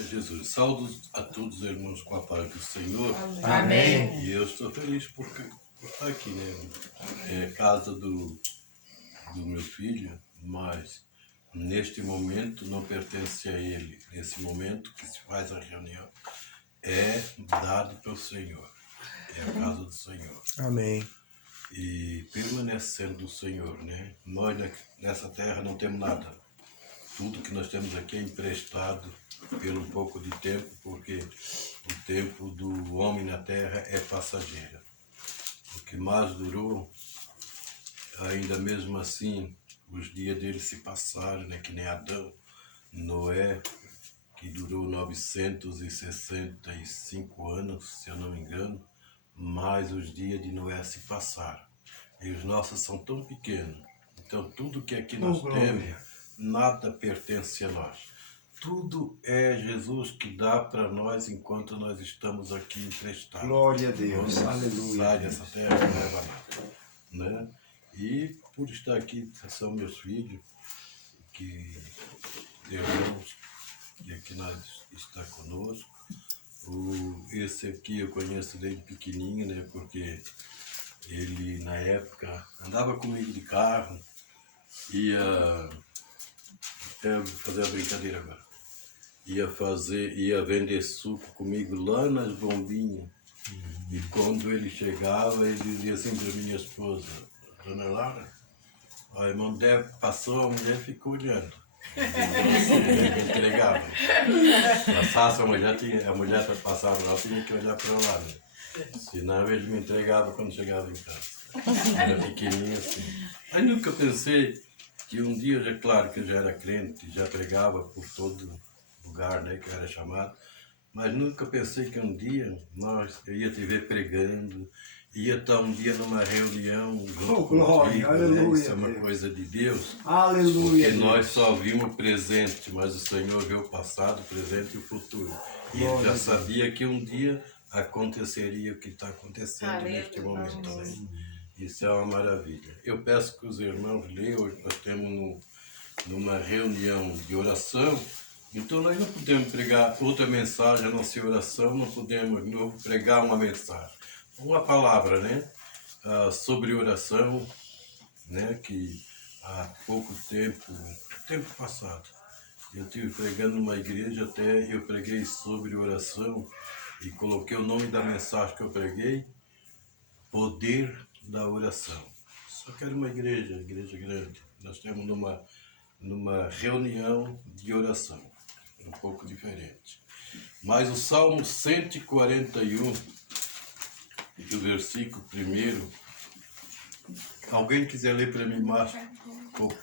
É Jesus. Saúdos a todos, irmãos, com a paz do Senhor. Amém. E eu estou feliz por estar aqui, né? É casa do meu filho, mas neste momento não pertence a ele. Nesse momento que se faz a reunião, é dado pelo Senhor. É a casa do Senhor. Amém. E permanecendo do Senhor, né? Nós nessa terra não temos nada. Tudo que nós temos aqui é emprestado pelo pouco de tempo, porque o tempo do homem na terra é passageiro. O que mais durou, ainda mesmo assim, os dias dele se passaram, né? Que nem Adão, Noé, que durou 965 anos, se eu não me engano, mas os dias de Noé se passaram. E os nossos são tão pequenos. Então, tudo que aqui nós temos, nada pertence a nós. Tudo é Jesus que dá para nós enquanto nós estamos aqui emprestados. Glória a Deus. Aleluia. Sai dessa terra não leva nada. Né? E por estar aqui, são meus filhos, que irmãos, que aqui nós está conosco. Esse aqui eu conheço desde pequenininho, né? Porque ele, na época, andava comigo de carro, ia fazer a brincadeira agora. Ia vender suco comigo lá nas bombinhas. E quando ele chegava, ele dizia assim para minha esposa, Dona Laura, a irmã passou, a mulher ficou olhando. Ele entregava. Passasse a mulher passava lá, eu tinha que olhar para lá, né? Senão ele me entregava quando chegava em casa. Era pequenininho assim. Aí nunca pensei que um dia, já claro que eu já era crente, já pregava por todo lugar, né, que eu era chamado, mas nunca pensei que um dia eu ia te ver pregando, ia estar um dia numa reunião junto glória, contigo, aleluia, né? Isso é uma Deus. coisa de Deus. Aleluia. Porque nós só vimos o presente, mas o Senhor vê o passado, o presente e o futuro. E ele já sabia que um dia aconteceria o que está acontecendo neste momento, né? Isso é uma maravilha. Eu peço que os irmãos leiam, hoje nós temos numa reunião de oração, então nós não podemos pregar outra mensagem a não ser oração, não podemos pregar uma mensagem. Uma palavra, né? Sobre oração, né? Que há pouco tempo passado, eu estive pregando numa igreja, até eu preguei sobre oração e coloquei o nome da mensagem que eu preguei, Poder da Oração. Só que era uma igreja grande. Nós temos numa reunião de oração, um pouco diferente. Mas o Salmo 141, o versículo 1, alguém quiser ler para mim mais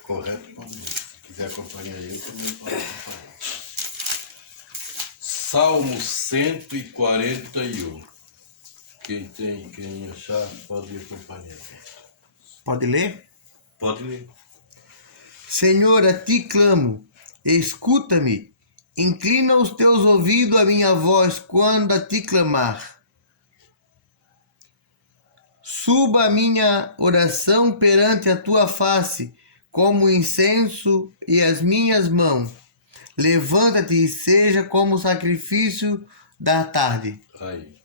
correto, pode ler. Se quiser acompanhar eu, também pode acompanhar. Salmo 141. Quem achar, pode acompanhar. Pode ler? Pode ler. Senhor, a ti clamo, escuta-me, inclina os teus ouvidos à minha voz quando a ti clamar. Suba a minha oração perante a tua face, como incenso, e as minhas mãos. Levanta-te e seja como sacrifício da tarde. Aí.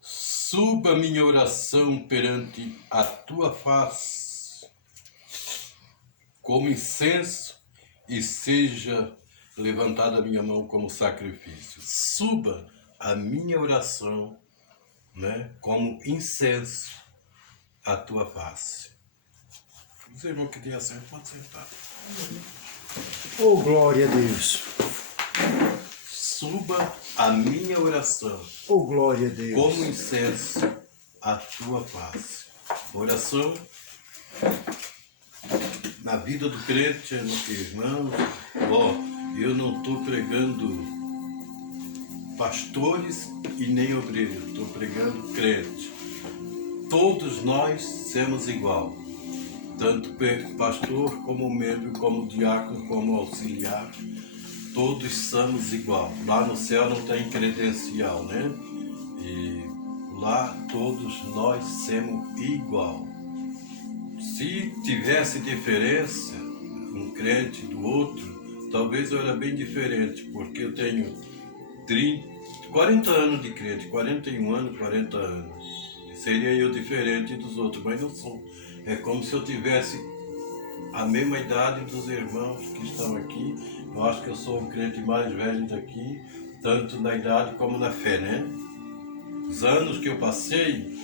Suba minha oração perante a tua face, como incenso, e seja levantada a minha mão como sacrifício. Suba a minha oração, né, como incenso à tua face. Os irmãos que têm assento, pode sentar. Oh, glória a Deus. Suba a minha oração, Oh, glória a Deus. como incenso à tua face. Oração na vida do crente, irmãos. Eu não estou pregando pastores e nem obreiros, estou pregando crente. Todos nós somos igual, tanto pastor como membro, como diácono, como auxiliar. Todos somos igual. Lá no céu não tem credencial, né? E lá todos nós somos igual. Se tivesse diferença, um crente do outro, talvez eu era bem diferente, porque eu tenho 40 anos de crente, 41 anos, 40 anos. Seria eu diferente dos outros, mas não sou. É como se eu tivesse a mesma idade dos irmãos que estão aqui. Eu acho que eu sou o crente mais velho daqui, tanto na idade como na fé, né? Os anos que eu passei,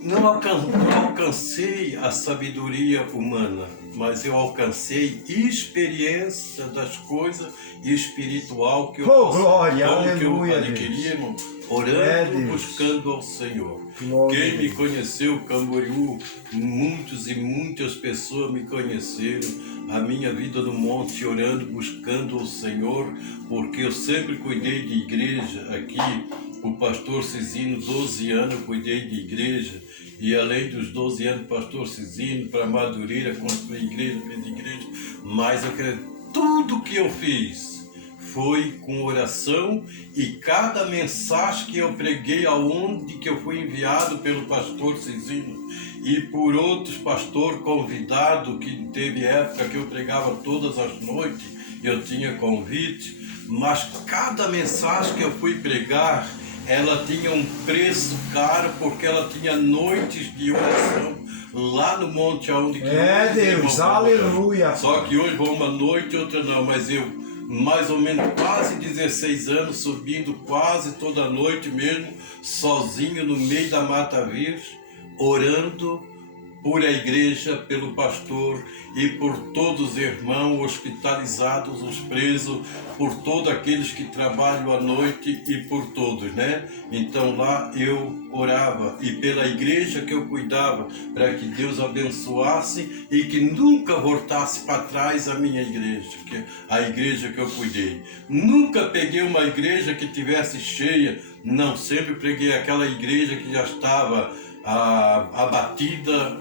não alcancei a sabedoria humana, mas eu alcancei experiência das coisas espiritual que eu glória, que eu aleluia, adquiri, irmão, orando, buscando ao Senhor. Quem me conheceu, Camboriú, muitos e muitas pessoas me conheceram, a minha vida no monte, orando, buscando o Senhor, porque eu sempre cuidei de igreja aqui. O pastor Cizino, 12 anos eu cuidei de igreja, e além dos 12 anos do pastor Cizino, para Madureira, construir igreja, fez igreja, mas tudo que eu fiz foi com oração, e cada mensagem que eu preguei aonde que eu fui enviado pelo pastor Cizino e por outros pastores convidados, que teve época que eu pregava todas as noites, eu tinha convite, mas cada mensagem que eu fui pregar, ela tinha um preço caro, porque ela tinha noites de oração lá no monte onde que Deus, aleluia. Só que hoje vou uma noite, outra não, mas eu mais ou menos quase 16 anos subindo quase toda noite mesmo, sozinho no meio da Mata Virgem, orando por a igreja, pelo pastor e por todos os irmãos hospitalizados, os presos, por todos aqueles que trabalham à noite e por todos, né? Então lá eu orava, e pela igreja que eu cuidava, para que Deus abençoasse e que nunca voltasse para trás a minha igreja, que a igreja que eu cuidei. Nunca peguei uma igreja que tivesse cheia, não, sempre preguei aquela igreja que já estava abatida,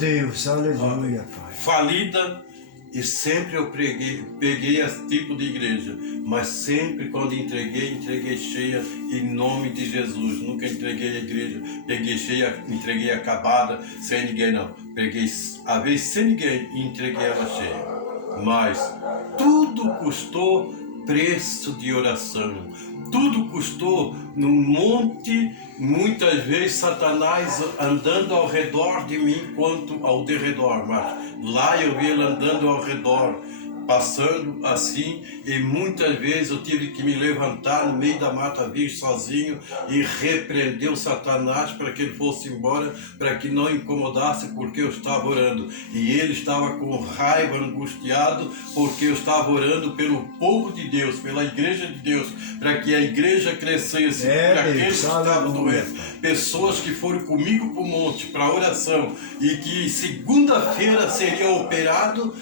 Deus, aleluia, Pai. falida, e sempre eu peguei esse tipo de igreja, mas sempre quando entreguei cheia em nome de Jesus. Nunca entreguei a igreja, peguei cheia, entreguei acabada, sem ninguém não. Peguei a vez sem ninguém e entreguei ela cheia. Mas tudo custou preço de oração. Tudo custou no monte, muitas vezes Satanás andando ao redor de mim quanto ao derredor, mas lá eu vi ele andando ao redor, passando assim, e muitas vezes eu tive que me levantar no meio da Mata Virgem sozinho e repreender o Satanás para que ele fosse embora, para que não incomodasse, porque eu estava orando. E ele estava com raiva, angustiado, porque eu estava orando pelo povo de Deus, pela igreja de Deus, para que a igreja crescesse, para aqueles que estavam doentes. Pessoas que foram comigo para o monte, para oração, e que segunda-feira seria operado,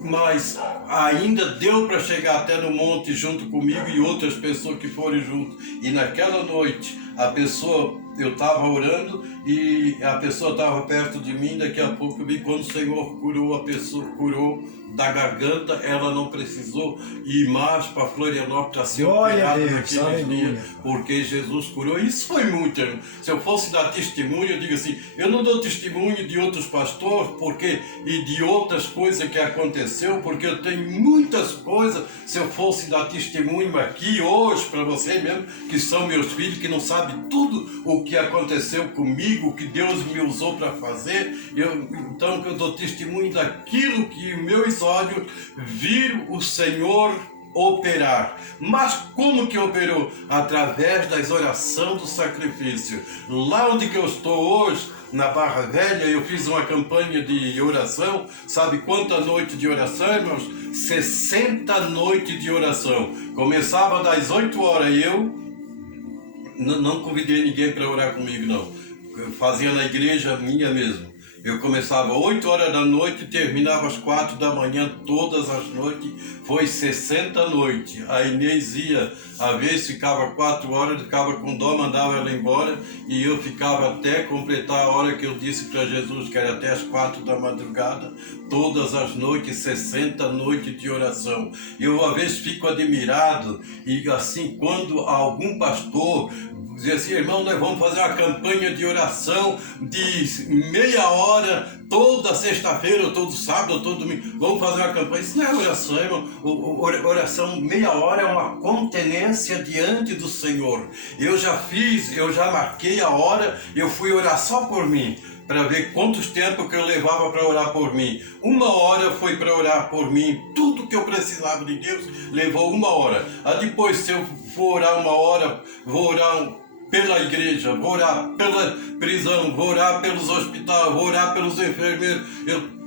mas ainda deu para chegar até no monte junto comigo e outras pessoas que foram junto. E naquela noite, eu estava orando e a pessoa estava perto de mim. Daqui a pouco eu vi, quando o Senhor curou a pessoa, curou da garganta, ela não precisou ir mais para Florianópolis para ser operada naquele dia, porque Jesus curou. Isso foi muito, irmão. Se eu fosse dar testemunho, eu digo assim, eu não dou testemunho de outros pastores e de outras coisas que aconteceu, porque eu tenho muitas coisas. Se eu fosse dar testemunho aqui hoje para vocês mesmo, que são meus filhos, que não sabem tudo o que aconteceu comigo, o que Deus me usou para fazer, então que eu dou testemunho daquilo que meus olhos viram o Senhor operar. Mas como que operou? Através das orações do sacrifício. Lá onde que eu estou hoje, na Barra Velha, eu fiz uma campanha de oração. Sabe quanta noite de oração, irmãos? 60 noites de oração. Começava das 8 horas e eu não convidei ninguém para orar comigo, não. Eu fazia na igreja minha mesmo. Eu começava 8 horas da noite e terminava às 4 da manhã, todas as noites. Foi 60 noites. A Inês ia, às vezes ficava 4 horas, ficava com dó, mandava ela embora, e eu ficava até completar a hora que eu disse para Jesus, que era até às 4 da madrugada, todas as noites, 60 noites de oração. Eu às vezes fico admirado, e assim, quando algum pastor dizia assim, irmão, nós vamos fazer uma campanha de oração de meia hora, toda sexta-feira, ou todo sábado, ou todo domingo. Vamos fazer uma campanha. Isso não é oração, irmão. Oração meia hora é uma continência diante do Senhor. Eu já marquei a hora, eu fui orar só por mim, para ver quantos tempos que eu levava para orar por mim. 1 hora foi para orar por mim. Tudo que eu precisava de Deus levou 1 hora. Aí depois, se eu for orar 1 hora, vou orar pela igreja, vou orar pela prisão, vou orar pelos hospitais, vou orar pelos enfermeiros.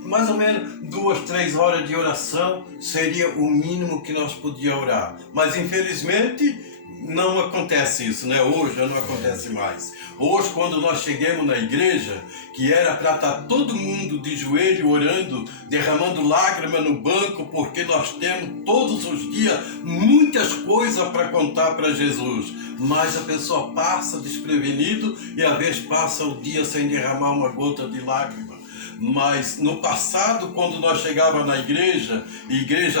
Mais ou menos 2, 3 horas de oração seria o mínimo que nós podíamos orar. Mas infelizmente não acontece isso, né? Hoje não acontece mais. Hoje, quando nós chegamos na igreja, que era para estar todo mundo de joelho orando, derramando lágrimas no banco, porque nós temos todos os dias muitas coisas para contar para Jesus. Mas a pessoa passa desprevenido e às vezes passa o dia sem derramar uma gota de lágrima. Mas no passado, quando nós chegávamos na igreja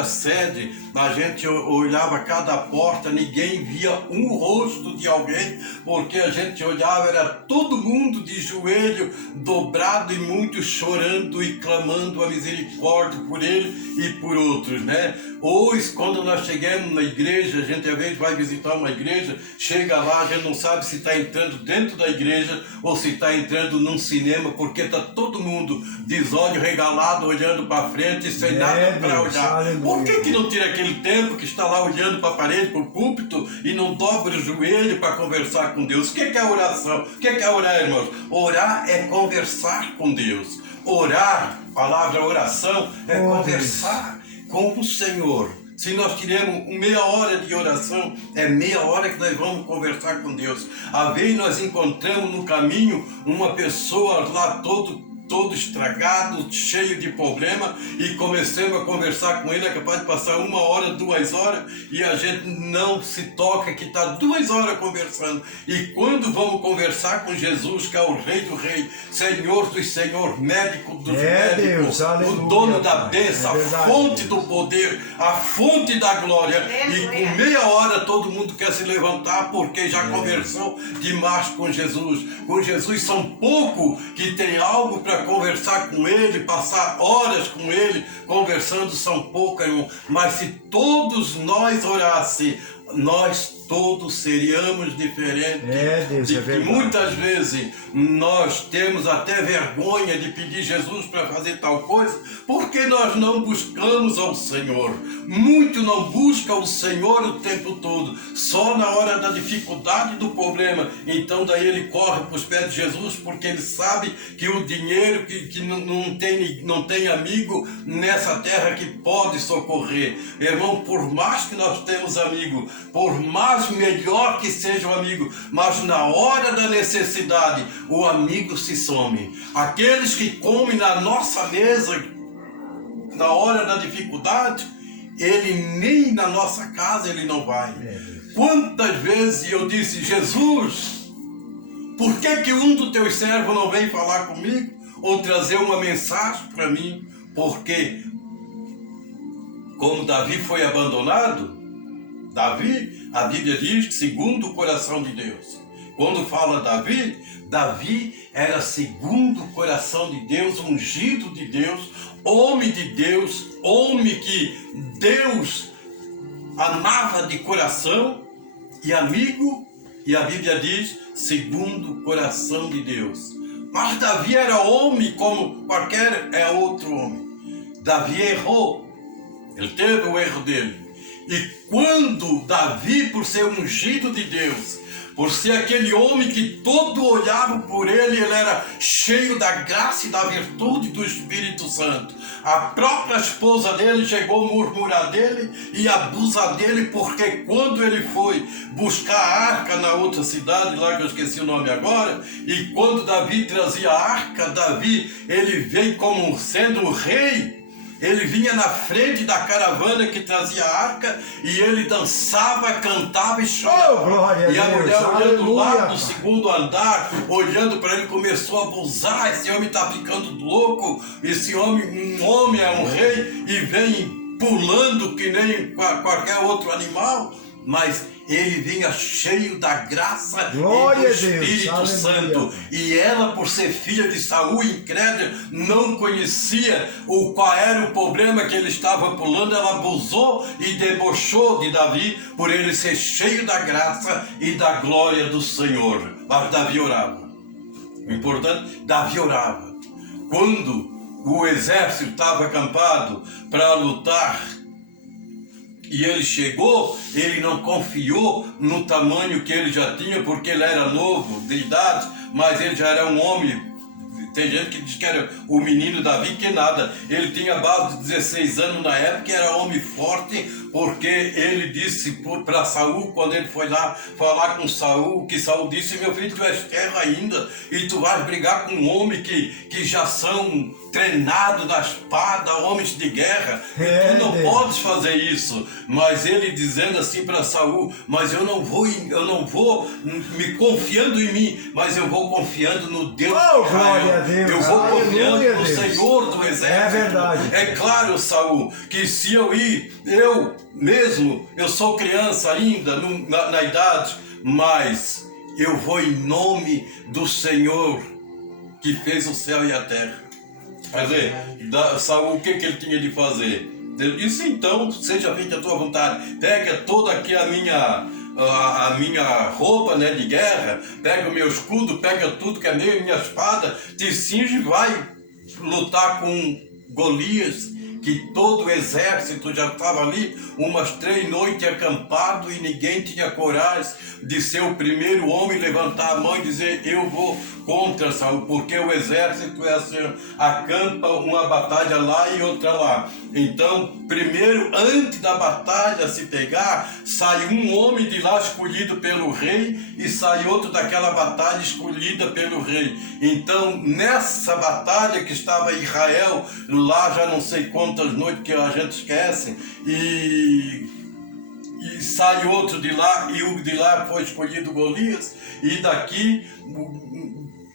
sede, a gente olhava cada porta, ninguém via um rosto de alguém, porque a gente olhava, era todo mundo de joelho dobrado e muitos chorando e clamando a misericórdia por ele e por outros, né? Hoje, quando nós chegamos na igreja, a gente às vezes vai visitar uma igreja, chega lá, a gente não sabe se está entrando dentro da igreja ou se está entrando num cinema, porque está todo mundo de olho regalado, olhando para frente, sem nada para olhar. Aleluia. Por que não tira aquele tempo que está lá olhando para a parede, para o púlpito, e não dobra o joelho para conversar com Deus? O que é oração? O que é orar, irmãos? Orar é conversar com Deus. Orar, palavra oração, é conversar com o Senhor. Se nós tivermos meia hora de oração, é meia hora que nós vamos conversar com Deus. Às vezes nós encontramos no caminho uma pessoa lá todo estragado, cheio de problema, e começamos a conversar com ele, é capaz de passar 1 hora, 2 horas, e a gente não se toca que está 2 horas conversando. E quando vamos conversar com Jesus, que é o Rei do Rei, Senhor dos Senhores, médico dos médicos, Deus, o aleluia, dono da Pai. bênção, É a verdade, fonte Deus. do poder, a fonte da glória, e com meia hora todo mundo quer se levantar porque já conversou demais com Jesus. Com Jesus são poucos que tem algo para conversar com ele, passar horas com ele, conversando, são poucos, irmão. Mas se todos nós orassem, nós todos seríamos diferentes. Deus, de é que verdade. muitas vezes nós temos até vergonha de pedir Jesus para fazer tal coisa, porque nós não buscamos ao Senhor. Muito não busca o Senhor o tempo todo, só na hora da dificuldade do problema. Então daí ele corre para os pés de Jesus, porque ele sabe que o dinheiro, que não tem amigo nessa terra que pode socorrer. Irmão, por mais que nós temos amigo, por mais melhor que seja o amigo, mas na hora da necessidade, o amigo se some. Aqueles que comem na nossa mesa, na hora da dificuldade, ele nem na nossa casa ele não vai. Quantas vezes eu disse, Jesus, por que um dos teus servos não vem falar comigo ou trazer uma mensagem para mim? Porque como Davi foi abandonado, Davi, a Bíblia diz, segundo o coração de Deus. Quando fala Davi, Davi era segundo o coração de Deus, ungido de Deus, homem de Deus, homem que Deus amava de coração e amigo, e a Bíblia diz, segundo o coração de Deus. Mas Davi era homem como qualquer outro homem. Davi errou, ele teve o erro dele. E quando Davi, por ser ungido de Deus, por ser aquele homem que todo olhava por ele, ele era cheio da graça e da virtude do Espírito Santo. A própria esposa dele chegou a murmurar dele e abusar dele, porque quando ele foi buscar a arca na outra cidade, lá que eu esqueci o nome agora, e quando Davi trazia a arca, Davi, ele veio como sendo o rei. Ele vinha na frente da caravana que trazia a arca e ele dançava, cantava e chorava. Oh, glória a e a Deus, mulher olhando lá aleluia. do segundo andar, olhando para ele, começou a abusar. Esse homem está ficando louco. Esse homem, um homem é um rei e vem pulando que nem qualquer outro animal. Mas ele vinha cheio da graça Glória e do a Deus, Espírito aleluia. Santo. E ela, por ser filha de Saul, incrédula, não conhecia qual era o problema que ele estava pulando. Ela abusou e debochou de Davi por ele ser cheio da graça e da glória do Senhor. Mas Davi orava. O importante, Davi orava. Quando o exército estava acampado para lutar e ele chegou, ele não confiou no tamanho que ele já tinha, porque ele era novo de idade, mas ele já era um homem. Tem gente que diz que era o menino Davi, que nada. Ele tinha base de 16 anos na época, era homem forte, porque ele disse para Saul, quando ele foi lá falar com Saul, que Saul disse: meu filho, tu és terra ainda, e tu vais brigar com um homem que já são treinados na espada, homens de guerra, e tu não podes fazer isso. Mas ele dizendo assim para Saul: mas eu não vou me confiando em mim, mas eu vou confiando no Deus de Israel. Deus, eu vou confiando no Deus. Senhor do exército. É verdade. É claro, Saul, que se eu ir, eu mesmo, eu sou criança ainda na idade, mas eu vou em nome do Senhor que fez o céu e a terra. Quer dizer, Saul, o que ele tinha de fazer? Ele disse: então, seja feita a tua vontade, pega toda aqui a minha roupa, né, de guerra, pega o meu escudo, pega tudo que é meu, minha espada, te cinge e vai lutar com Golias, que todo o exército já estava ali, umas 3 noites acampado, e ninguém tinha coragem de ser o primeiro homem, levantar a mão e dizer: eu vou contra Saul, porque o exército é assim, acampa uma batalha lá e outra lá. Então, primeiro, antes da batalha se pegar, sai um homem de lá escolhido pelo rei, e sai outro daquela batalha escolhida pelo rei. Então, nessa batalha que estava Israel, lá já não sei quantas noites que a gente esquece, e sai outro de lá, e o de lá foi escolhido Golias, e daqui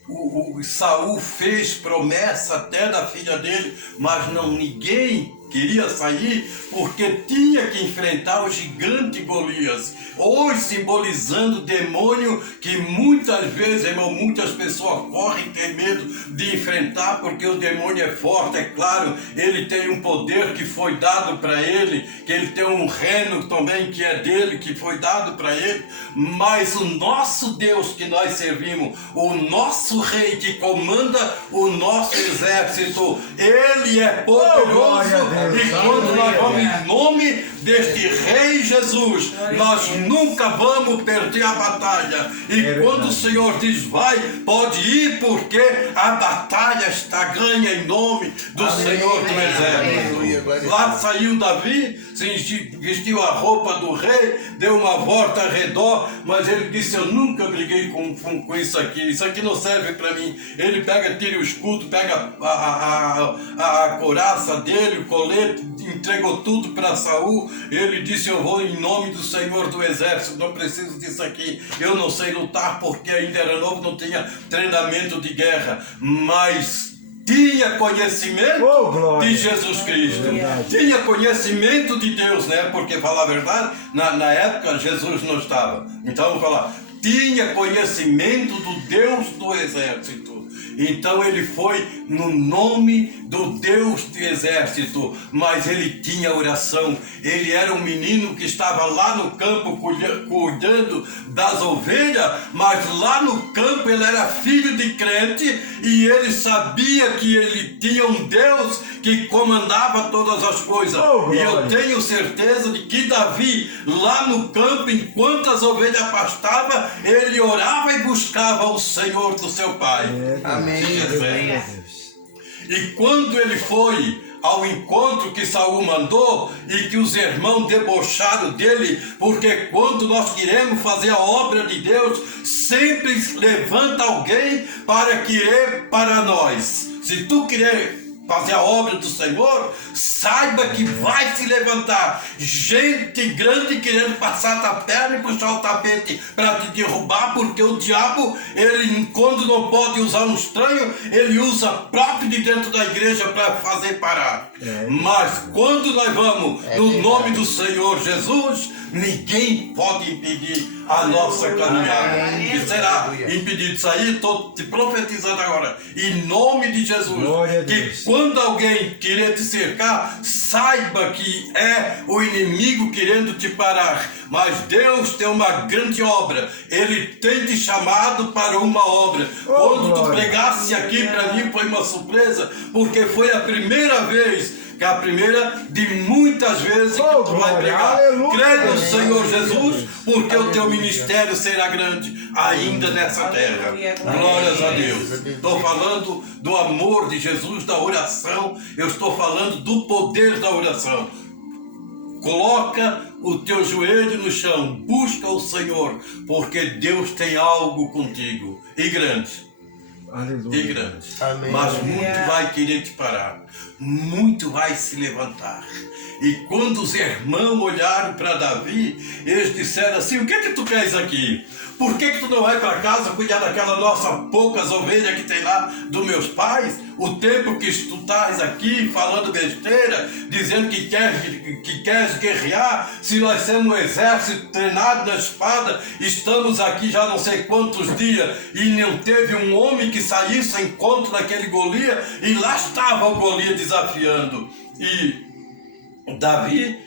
o Saul fez promessa até da filha dele, mas ninguém queria sair, porque tinha que enfrentar o gigante Golias, hoje simbolizando o demônio que muitas vezes, irmão, muitas pessoas correm, têm medo de enfrentar, porque o demônio é forte. É claro, ele tem um poder que foi dado para ele, que ele tem um reino também que é dele, que foi dado para ele, mas o nosso Deus que nós servimos, o nosso rei que comanda o nosso exército, ele é poderoso. E quando nós vamos em nome deste Rei Jesus, nós nunca vamos perder a batalha. E quando o Senhor diz vai, pode ir, porque a batalha está ganha em nome do Senhor do exército. Lá saiu Davi, vestiu a roupa do rei, deu uma volta ao redor, mas ele disse: eu nunca briguei com isso aqui não serve para mim. Ele tira o escudo, pega a couraça dele, o colete, entregou tudo para Saul. Ele disse: eu vou em nome do Senhor do exército, não preciso disso aqui, eu não sei lutar, porque ainda era novo, não tinha treinamento de guerra, mas tinha conhecimento de Jesus Cristo, tinha conhecimento de Deus, né? Porque, falar a verdade, na época Jesus não estava. Então vamos falar, tinha conhecimento do Deus do exército. Então ele foi no nome do Deus do exército, mas ele tinha oração. Ele era um menino que estava lá no campo cuidando das ovelhas, mas lá no campo ele era filho de crente, e ele sabia que ele tinha um Deus que comandava todas as coisas. E eu tenho certeza de que Davi, lá no campo, enquanto as ovelhas pastavam, ele orava e buscava o Senhor do seu pai. Amém. E quando ele foi ao encontro que Saul mandou, e que os irmãos debocharam dele, porque quando nós queremos fazer a obra de Deus, sempre levanta alguém para querer para nós. Se tu querer fazer a obra do Senhor, saiba que vai se levantar gente grande querendo passar a perna e puxar o tapete para te derrubar, porque o diabo, ele quando não pode usar um estranho, ele usa próprio de dentro da igreja para fazer parar. Mas quando nós vamos no nome do Senhor Jesus, ninguém pode impedir a nossa caminhada. E será impedido isso aí? Estou te profetizando agora, em nome de Jesus, que quando alguém querer te cercar, saiba que é o inimigo querendo te parar. Mas Deus tem uma grande obra, Ele tem te chamado para uma obra. Quando tu pregasse aqui, para mim foi uma surpresa, porque foi a primeira vez, que é a primeira de muitas vezes que tu vai pregar. Crê no Senhor Jesus, porque o teu ministério será grande ainda nessa terra. Glórias a Deus. Estou falando do amor de Jesus, da oração. Eu estou falando do poder da oração. Coloca o teu joelho no chão, busca o Senhor, porque Deus tem algo contigo, e grande. Aleluia. E grande. Amém. Mas muito vai querer te parar, muito vai se levantar. E quando os irmãos olharam para Davi, eles disseram assim: o que é que tu queres aqui? Por que tu não vai para casa cuidar daquela nossa poucas ovelhas que tem lá dos meus pais? O tempo que tu estás aqui falando besteira, dizendo que queres guerrear, se nós somos um exército treinado na espada, estamos aqui já não sei quantos dias e não teve um homem que saísse ao encontro daquele Golias, e lá estava o Golias desafiando. E Davi,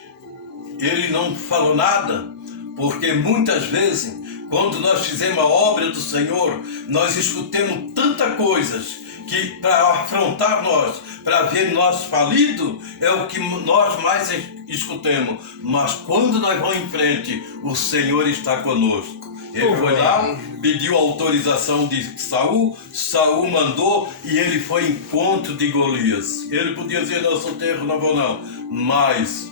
ele não falou nada, porque muitas vezes, quando nós fizemos a obra do Senhor, nós escutamos tantas coisas que para afrontar nós, para ver nós falidos, é o que nós mais escutamos. Mas quando nós vamos em frente, o Senhor está conosco. Ele foi lá, pediu autorização de Saul, Saul mandou e ele foi em encontro de Golias. Ele podia dizer: não, sou terro, não vou não. Mas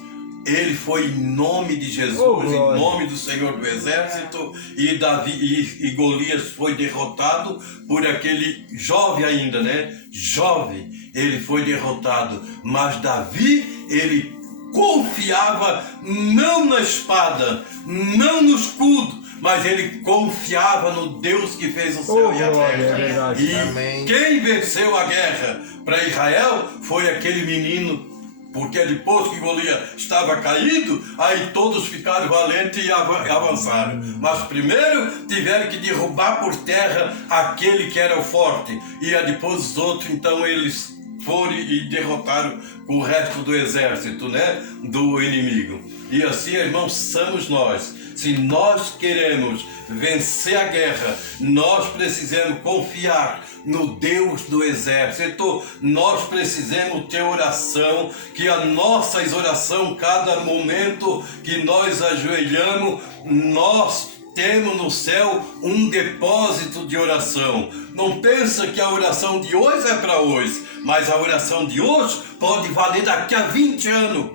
ele foi em nome de Jesus, em nome do Senhor do Exército, e e Golias foi derrotado por aquele jovem ainda, né? Jovem, ele foi derrotado. Mas Davi, ele confiava não na espada, não no escudo, mas ele confiava no Deus que fez o céu e a terra. E quem venceu a guerra para Israel foi aquele menino. Porque depois que Golias estava caído, aí todos ficaram valentes e avançaram. Mas primeiro tiveram que derrubar por terra aquele que era o forte. E depois os outros, então eles foram e derrotaram o resto do exército, né, do inimigo. E assim, irmãos, somos nós. Se nós queremos vencer a guerra, nós precisamos confiar no Deus do exército. Nós precisamos ter oração, que a nossa oração, cada momento que nós ajoelhamos, nós temos no céu um depósito de oração. Não pensa que a oração de hoje é para hoje, mas a oração de hoje pode valer daqui a 20 anos.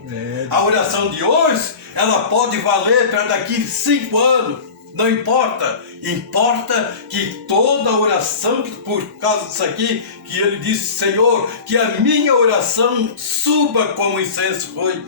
A oração de hoje, ela pode valer para daqui 5 anos. Não importa. Importa que toda oração, por causa disso aqui, que ele disse: Senhor, que a minha oração suba como incenso, foi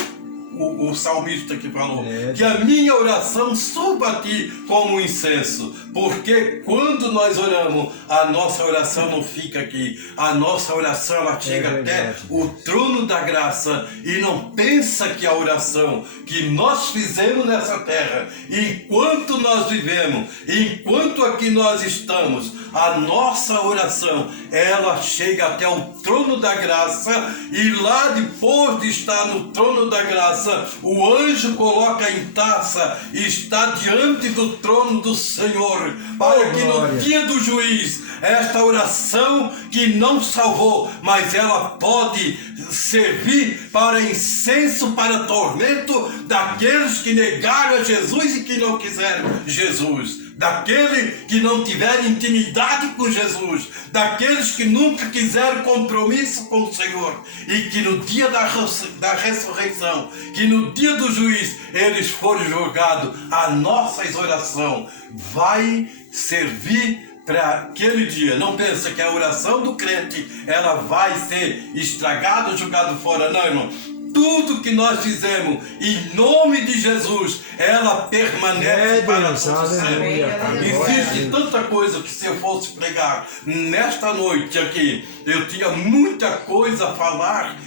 o salmista que falou, que a minha oração suba a ti como incenso, porque quando nós oramos, a nossa oração não fica aqui, a nossa oração ela chega até o trono da graça. E não pensa que a oração que nós fizemos nessa terra, enquanto nós vivemos, enquanto aqui nós estamos, a nossa oração ela chega até o trono da graça, e lá depois de estar no trono da graça, o anjo coloca em taça e está diante do trono do Senhor, para que no dia do juiz, esta oração que não salvou, mas ela pode servir para incenso, para tormento daqueles que negaram a Jesus e que não quiseram Jesus, daquele que não tiveram intimidade com Jesus, daqueles que nunca quiseram compromisso com o Senhor, e que no dia da ressurreição, que no dia do juiz, eles foram julgados. A nossa oração vai servir para aquele dia. Não pensa que a oração do crente ela vai ser estragada, jogada fora. Não, irmão. Tudo que nós fizemos em nome de Jesus, ela permanece para Deus, todo sempre. aleluia. Existe tanta coisa que se eu fosse pregar nesta noite aqui, eu tinha muita coisa a falar,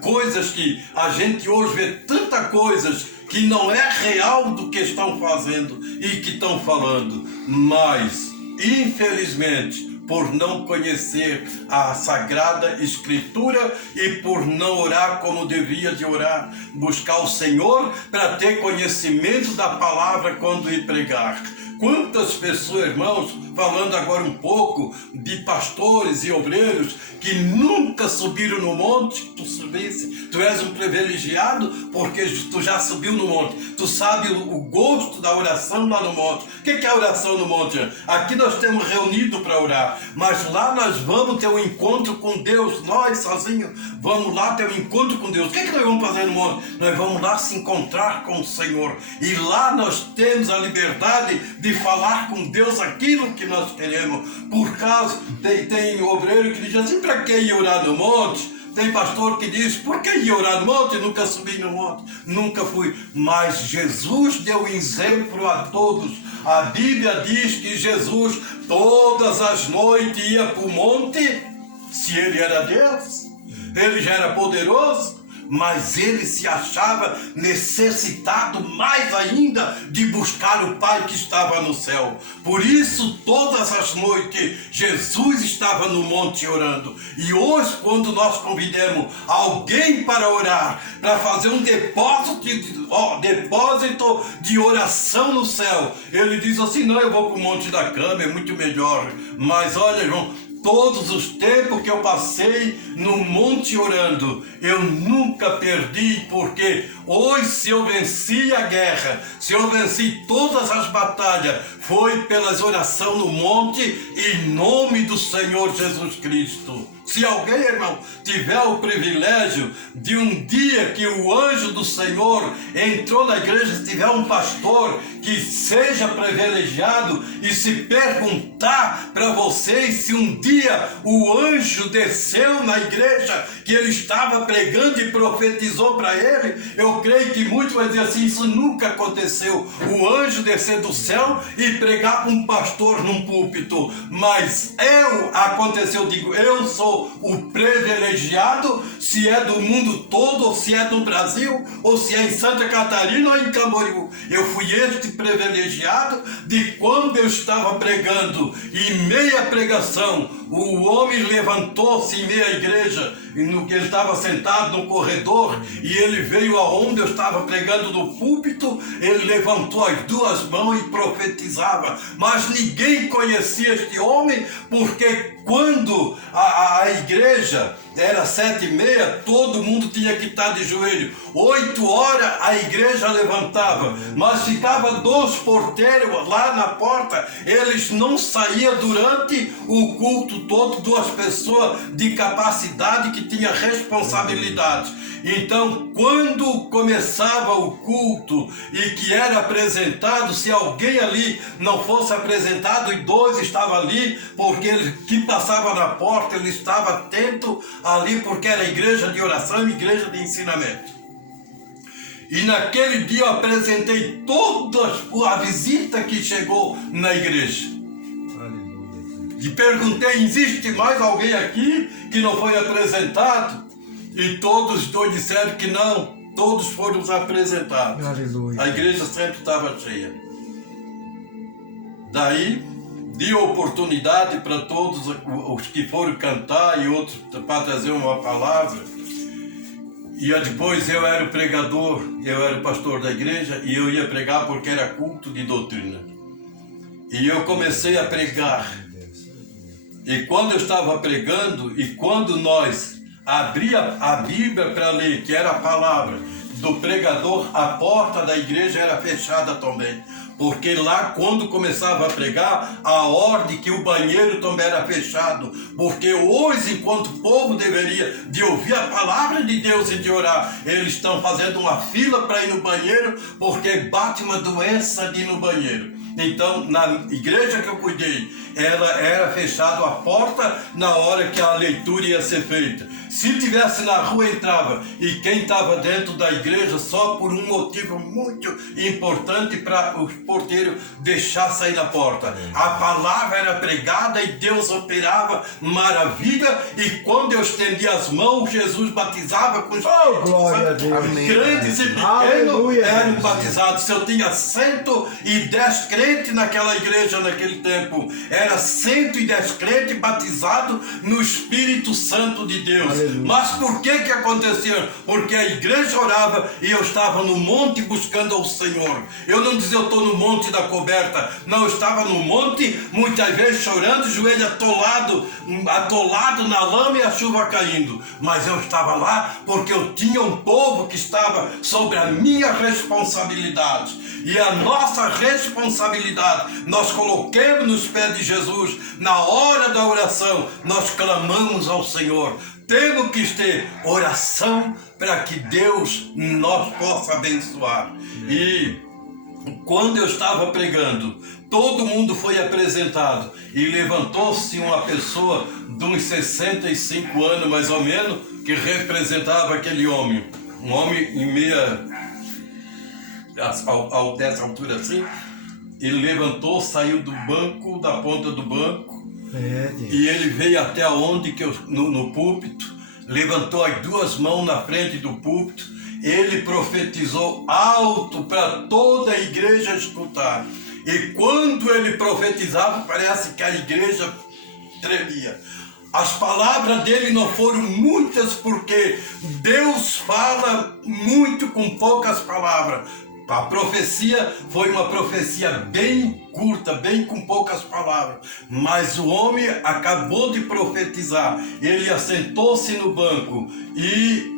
coisas que a gente hoje vê tanta coisas que não é real do que estão fazendo e que estão falando, mas infelizmente por não conhecer a Sagrada Escritura e por não orar como devia de orar, buscar o Senhor para ter conhecimento da palavra quando ir pregar. Quantas pessoas, irmãos, falando agora um pouco de pastores e obreiros que nunca subiram no monte, tu subisse, tu és um privilegiado porque tu já subiu no monte, tu sabe o gosto da oração lá no monte. O que é a oração no monte? Aqui nós temos reunido para orar, mas lá nós vamos ter um encontro com Deus, nós sozinhos vamos lá ter um encontro com Deus. O que é que nós vamos fazer no monte? Nós vamos lá se encontrar com o Senhor e lá nós temos a liberdade de falar com Deus aquilo que nós queremos. Por causa, tem obreiro que diz assim, para que ir orar no monte? Tem pastor que diz, por que ir orar no monte? Eu nunca subi no monte, nunca fui. Mas Jesus deu exemplo a todos. A Bíblia diz que Jesus todas as noites ia para o monte, se ele era Deus, ele já era poderoso, mas ele se achava necessitado mais ainda de buscar o Pai que estava no céu. Por isso, todas as noites, Jesus estava no monte orando. E hoje, quando nós convidamos alguém para orar, para fazer um depósito de oração no céu, ele diz assim, não, eu vou para o Monte da Cama, é muito melhor. Mas olha, irmão, todos os tempos que eu passei no monte orando, eu nunca perdi, porque hoje se eu venci a guerra, se eu venci todas as batalhas, foi pelas orações no monte, em nome do Senhor Jesus Cristo. Se alguém, irmão, tiver o privilégio de um dia que o anjo do Senhor entrou na igreja, se tiver um pastor que seja privilegiado e se perguntar para vocês se um dia o anjo desceu na igreja que ele estava pregando e profetizou para ele, eu creio que muitos vão dizer assim, isso nunca aconteceu, o anjo descer do céu e pregar para um pastor num púlpito, mas aconteceu, digo, eu sou o privilegiado, se é do mundo todo, ou se é do Brasil, ou se é em Santa Catarina ou em Camboriú. Eu fui este privilegiado de quando eu estava pregando, em meia pregação, o homem levantou-se em meia igreja, no que ele estava sentado no corredor, e ele veio aonde eu estava pregando no púlpito, ele levantou as duas mãos e profetizava, mas ninguém conhecia este homem, porque quando a igreja era 7h30, todo mundo tinha que estar de joelho. 8 horas a igreja levantava, mas ficava 2 porteiros lá na porta, eles não saíam durante o culto todo, 2 pessoas de capacidade que tinham responsabilidade. Então, quando começava o culto e que era apresentado, se alguém ali não fosse apresentado e 2 estavam ali, porque ele que passava na porta, ele estava atento ali, porque era igreja de oração, igreja de ensinamento. E naquele dia eu apresentei toda a visita que chegou na igreja. E perguntei, existe mais alguém aqui que não foi apresentado? E todos dois disseram que não, todos foram apresentados. Aleluia. A igreja sempre estava cheia. Daí, dei oportunidade para todos os que foram cantar e outros para trazer uma palavra. E depois eu era o pregador, eu era o pastor da igreja e eu ia pregar porque era culto de doutrina. E eu comecei a pregar. E quando eu estava pregando e quando nós abria a Bíblia para ler, que era a palavra do pregador, a porta da igreja era fechada também. Porque lá, quando começava a pregar, a ordem que o banheiro também era fechado. Porque hoje, enquanto o povo deveria de ouvir a palavra de Deus e de orar, eles estão fazendo uma fila para ir no banheiro, porque bate uma doença de ir no banheiro. Então, na igreja que eu cuidei, ela era fechada a porta na hora que a leitura ia ser feita. Se tivesse na rua, entrava. E quem estava dentro da igreja só por um motivo muito importante para o porteiro deixar sair na porta. A palavra era pregada e Deus operava maravilha. E quando eu estendia as mãos, Jesus batizava com os glória a Deus. grandes e pequenos Aleluia, eram Deus. batizados. Se eu tinha 110 crentes naquela igreja naquele tempo, era 110 crentes batizados no Espírito Santo de Deus. Aleluia. Mas por que acontecia? Porque a igreja orava e eu estava no monte buscando ao Senhor. Eu não dizia eu estou no monte da coberta, não, eu estava no monte muitas vezes chorando, joelho atolado na lama e a chuva caindo, mas eu estava lá porque eu tinha um povo que estava sobre a minha responsabilidade. E a nossa responsabilidade nós coloquemos nos pés de Jesus. Na hora da oração nós clamamos ao Senhor. Temos que ter oração para que Deus nos possa abençoar. E quando eu estava pregando, todo mundo foi apresentado e levantou-se uma pessoa de uns 65 anos mais ou menos, que representava aquele homem, um homem em meia, dessa altura assim. Ele levantou, saiu do banco, da ponta do banco, e ele veio até onde que no púlpito, levantou as duas mãos na frente do púlpito. Ele profetizou alto para toda a igreja escutar. E quando ele profetizava, parece que a igreja tremia. As palavras dele não foram muitas, porque Deus fala muito com poucas palavras. A profecia foi uma profecia bem curta, bem com poucas palavras. Mas o homem acabou de profetizar. Ele assentou-se no banco e